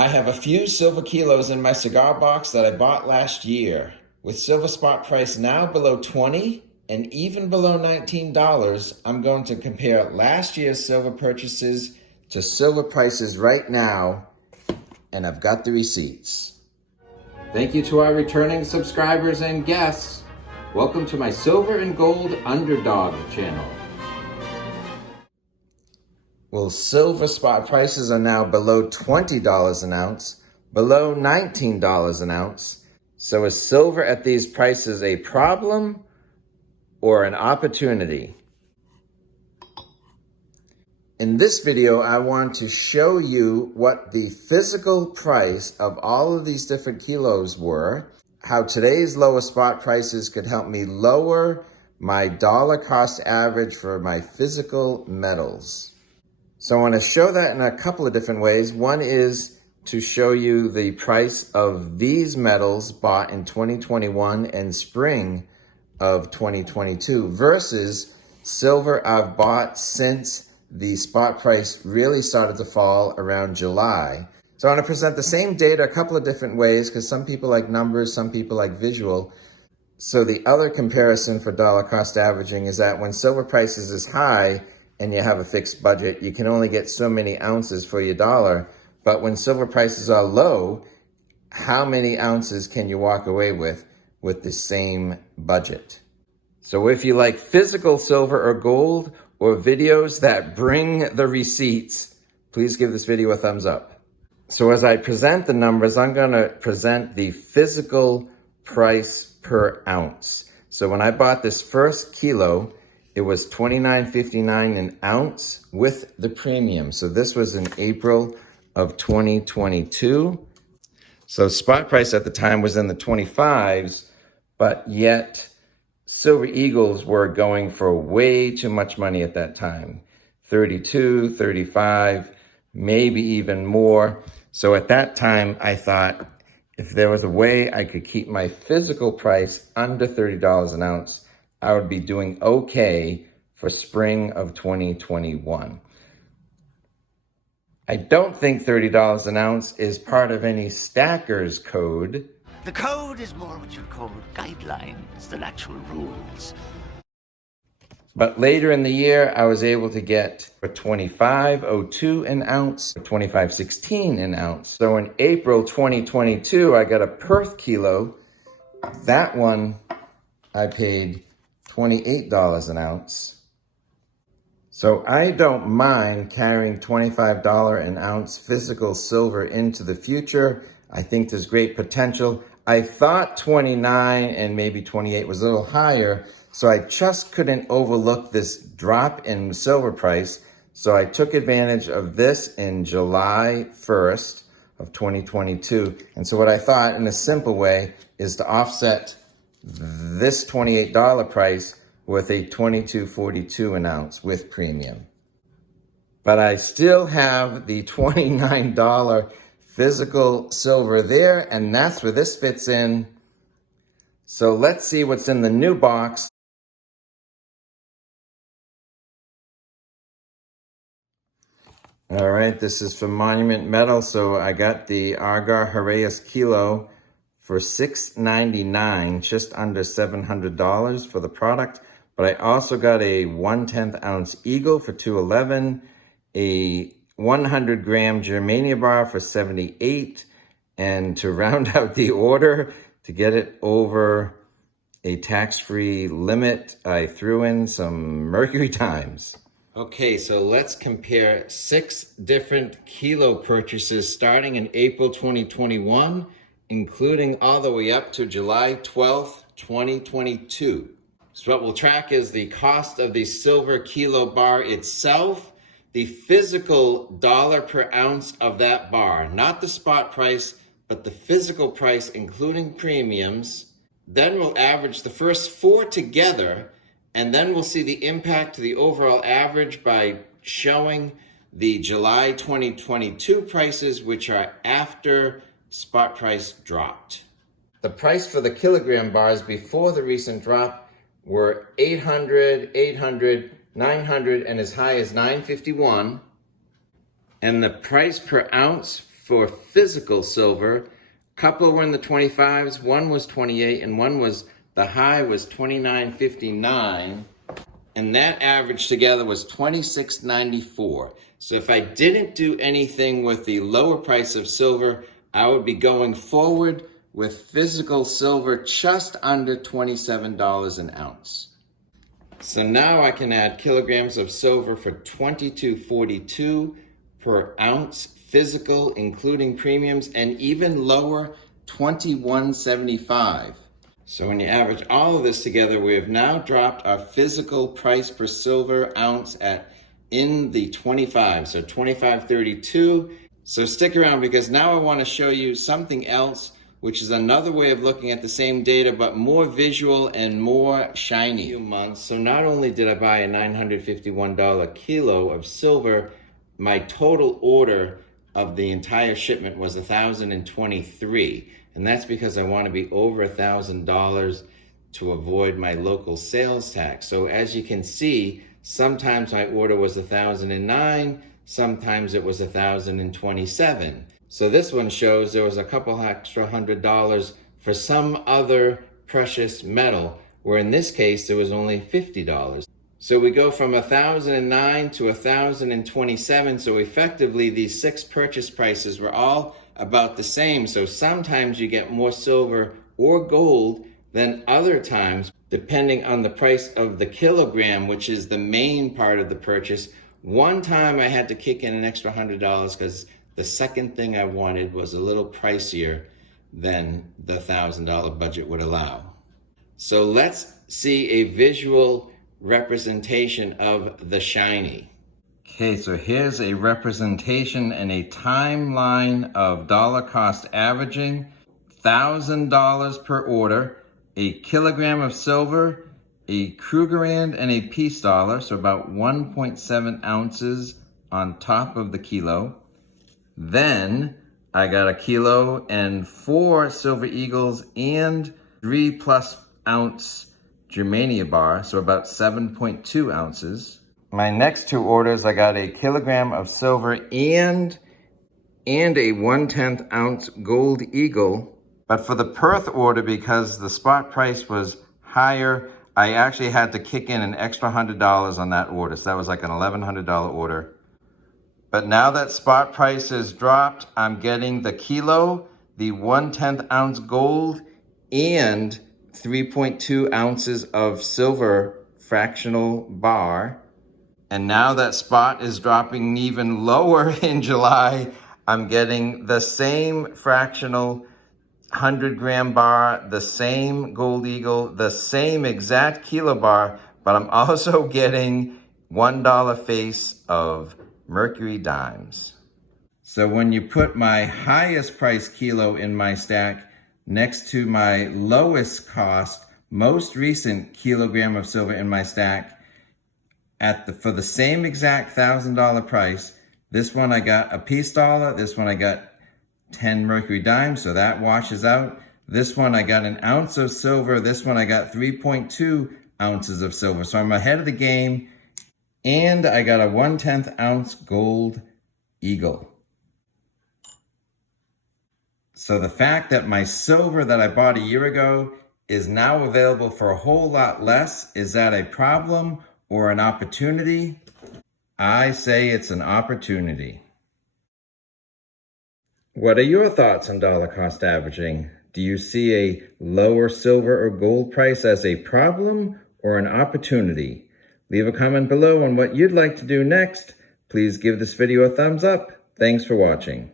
I have a few silver kilos in my cigar box that I bought last year. With silver spot price now below 20 and even below $19, I'm going to compare last year's silver purchases to silver prices right now, and I've got the receipts. Thank you to our returning subscribers and guests. Welcome to my Silver and Gold Underdog channel. Well, silver spot prices are now below $20 an ounce, below $19 an ounce. So is silver at these prices a problem or an opportunity? In this video, I want to show you what the physical price of all of these different kilos were, how today's lower spot prices could help me lower my dollar cost average for my physical metals. So I want to show that in a couple of different ways. One is to show you the price of these metals bought in 2021 and spring of 2022 versus silver I've bought since the spot price really started to fall around July. So I want to present the same data a couple of different ways because some people like numbers, some people like visual. So the other comparison for dollar cost averaging is that when silver prices is high and you have a fixed budget, you can only get so many ounces for your dollar. But when silver prices are low, how many ounces can you walk away with the same budget? So if you like physical silver or gold or videos that bring the receipts, please give this video a thumbs up. So as I present the numbers, I'm gonna present the physical price per ounce. So when I bought this first kilo, it was $29.59 an ounce with the premium. So this was in April of 2022. So spot price at the time was in the 25s, but yet Silver Eagles were going for way too much money at that time. 32, 35, maybe even more. So at that time, I thought if there was a way I could keep my physical price under $30 an ounce, I would be doing okay for spring of 2021. I don't think $30 an ounce is part of any stacker's code. The code is more what you call guidelines than actual rules. But later in the year, I was able to get for $25.02 an ounce, or $25.16 an ounce. So in April 2022, I got a Perth kilo. That one I paid $28 an ounce. So I don't mind carrying $25 an ounce physical silver into the future. I think there's great potential. I thought 29 and maybe 28 was a little higher, so I just couldn't overlook this drop in silver price. So I took advantage of this in July 1st of 2022. And so what I thought in a simple way is to offset this $28 price with a $22.42 an ounce with premium. But I still have the $29 physical silver there, and that's where this fits in. So let's see what's in the new box. All right, this is for Monument Metal. So I got the Agar Heraeus kilo for $6.99, just under $700 for the product. But I also got a 1/10 ounce Eagle for $211, a 100 gram Germania bar for $78, and to round out the order, to get it over a tax-free limit, I threw in some Mercury Times. Okay, so let's compare 6 different kilo purchases starting in April 2021, including all the way up to July 12th, 2022. So what we'll track is the cost of the silver kilo bar itself, the physical dollar per ounce of that bar, not the spot price, but the physical price, including premiums. Then we'll average the first 4 together, and then we'll see the impact to the overall average by showing the July 2022 prices, which are after spot price dropped. The price for the kilogram bars before the recent drop were $800, $800, $900, and as high as $951. And the price per ounce for physical silver. A couple were in the 25s, one was 28, and one was, the high was 29.59. And that average together was 26.94. So if I didn't do anything with the lower price of silver, I would be going forward with physical silver just under $27 an ounce. So now I can add kilograms of silver for $22.42 per ounce physical, including premiums, and even lower, $21.75. So when you average all of this together, we have now dropped our physical price per silver ounce in the 25, so $25.32. So stick around, because now I want to show you something else, which is another way of looking at the same data, but more visual and more shiny. Months. So not only did I buy a $951 kilo of silver, my total order of the entire shipment was $1,023. And that's because I want to be over $1,000 to avoid my local sales tax. So as you can see, sometimes my order was $1,009, sometimes it was $1,027. So this one shows there was a couple extra $100 for some other precious metal, where in this case there was only $50. So we go from $1,009 to $1,027. So effectively these 6 purchase prices were all about the same. So sometimes you get more silver or gold than other times, depending on the price of the kilogram, which is the main part of the purchase. One time I had to kick in an extra $100 because the second thing I wanted was a little pricier than the $1,000 budget would allow. So let's see a visual representation of the shiny. Okay, so here's a representation and a timeline of dollar cost averaging. $1,000 per order, a kilogram of silver, a Krugerrand, and a peace dollar, so about 1.7 ounces on top of the kilo. Then I got a kilo and 4 silver eagles and 3+ ounce Germania bar, so about 7.2 ounces. My next 2 orders, I got a kilogram of silver and a 1/10 ounce gold eagle. But for the Perth order, because the spot price was higher, I actually had to kick in an extra $100 on that order. So that was like an $1,100 order. But now that spot price has dropped, I'm getting the kilo, the 1/10 ounce gold, and 3.2 ounces of silver fractional bar. And now that spot is dropping even lower in July, I'm getting the same fractional 100-gram bar, the same gold eagle, the same exact kilo bar, but I'm also getting $1 face of mercury dimes. So when you put my highest price kilo in my stack next to my lowest cost, most recent kilogram of silver in my stack, for the same exact $1,000 price, this one I got a peace dollar, this one I got 10 mercury dimes, so that washes out. This one I got an ounce of silver, this one I got 3.2 ounces of silver. So I'm ahead of the game, and I got a 1/10 ounce gold eagle. So the fact that my silver that I bought a year ago is now available for a whole lot less, is that a problem or an opportunity? I say it's an opportunity. What are your thoughts on dollar cost averaging? Do you see a lower silver or gold price as a problem or an opportunity? Leave a comment below on what you'd like to do next. Please give this video a thumbs up. Thanks for watching.